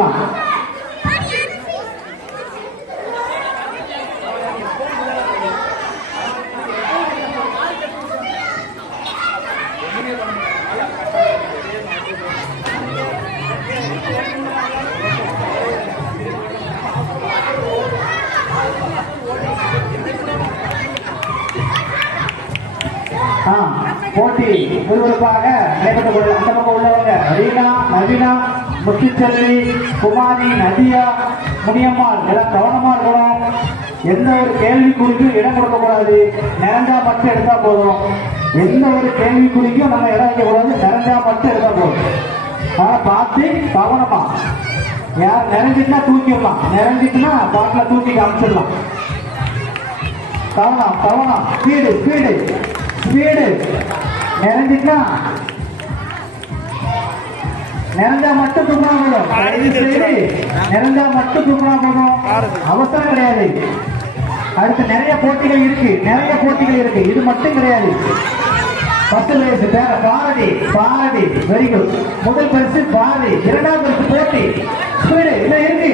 தூக்கிடலாம். போட்டி விறுவிறுப்பாக நடைபெற்று அந்த பக்கம் உள்ளவங்க ரீனா, நவீனா, முத்துச்செல்வி, குமாரி, நதியா, முனியம்மாள் எல்லாம் கவனமா இருக்கணும். எந்த ஒரு கேள்விக்குறிக்கும் இடம் கொடுக்க கூடாது. நிறைஞ்சா மட்டும் எடுத்தா போதும். எந்த ஒரு கேள்விக்குறிக்கும் நம்ம இடம் வைக்க கூடாது. நிறைஞ்சா மட்டும் எடுத்தா போதும். ஆனா பார்த்து கவனமா. யார் நிறைஞ்சிட்டுனா தூக்கிடலாம். நிறைஞ்சிட்டுனா பாட்டில தூக்கி காமிச்சிடலாம். கவனம் கவனம். Speed speed speed. நிறைஞ்சிட்டா நிறைஞ்சா மட்டும் தூக்கினா போதும். நிறைஞ்சா மட்டும் தூக்கினா போதும். அவசரம் கிடையாது. அடுத்து நிறைய போட்டிகள் இருக்கு. நிறைய போட்டிகள் இருக்கு. இது மட்டும் கிடையாது. 10 வயசு பேர பாரதி பாரதி வெரி குட். முதல் பரிசு பாரதி. இரண்டாவது பரிசு போட்டி ஸ்பீடு இல்ல இருக்கு.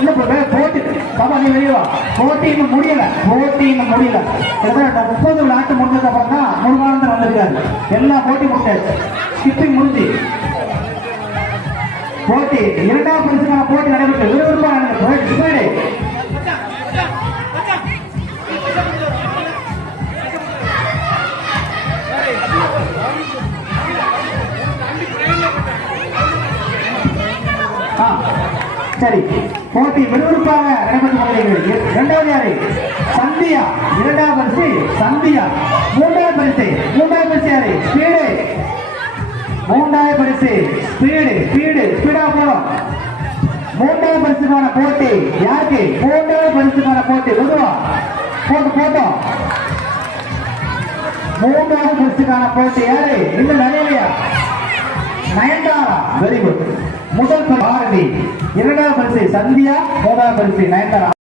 இல்ல போட்டி பாபா நீ வெளியே வா. போட்டி இன்னும் முடியல. போட்டி இன்னும் முடியல. 30 விளையாட்டு முடிஞ்சதுக்கு அப்புறம் தான் முழுமானந்தர் வந்திருக்காரு. எல்லா போட்டி முடிச்சாச்சு. ஸ்கிப்பிங் முடிஞ்சு போட்டி இரண்டாவது பரிசுக்கான போட்டி நடைபெற்று விறுவிறுப்பாக நடந்தது. ஸ்பீடு சரி. போட்டி விறுவிறுப்பாக நடைபெற்று கொண்டிருக்கிறது. இரண்டாவது யாரு? சந்தியா. இரண்டாவது பரிசு சந்தியா. மூன்றாவது பரிசு யாரு? ஸ்பீடு. மூன்றாவது பரிசு ஸ்பீடு ஸ்பீடு ஸ்பீடா போறோம். மூன்றாவது பரிசுக்கான போட்டி யாருக்கு? மூன்றாவது பரிசுக்கான போட்டி பொதுவா போட்டோம். மூன்றாவது பரிசுக்கான போட்டி யாரு? இன்னும் நிறைய நயன்தாரா. Very good. முதல் பாரதி. இரண்டாவது பரிசு சந்தியா. மூன்றாவது பரிசு நயன்தாரா.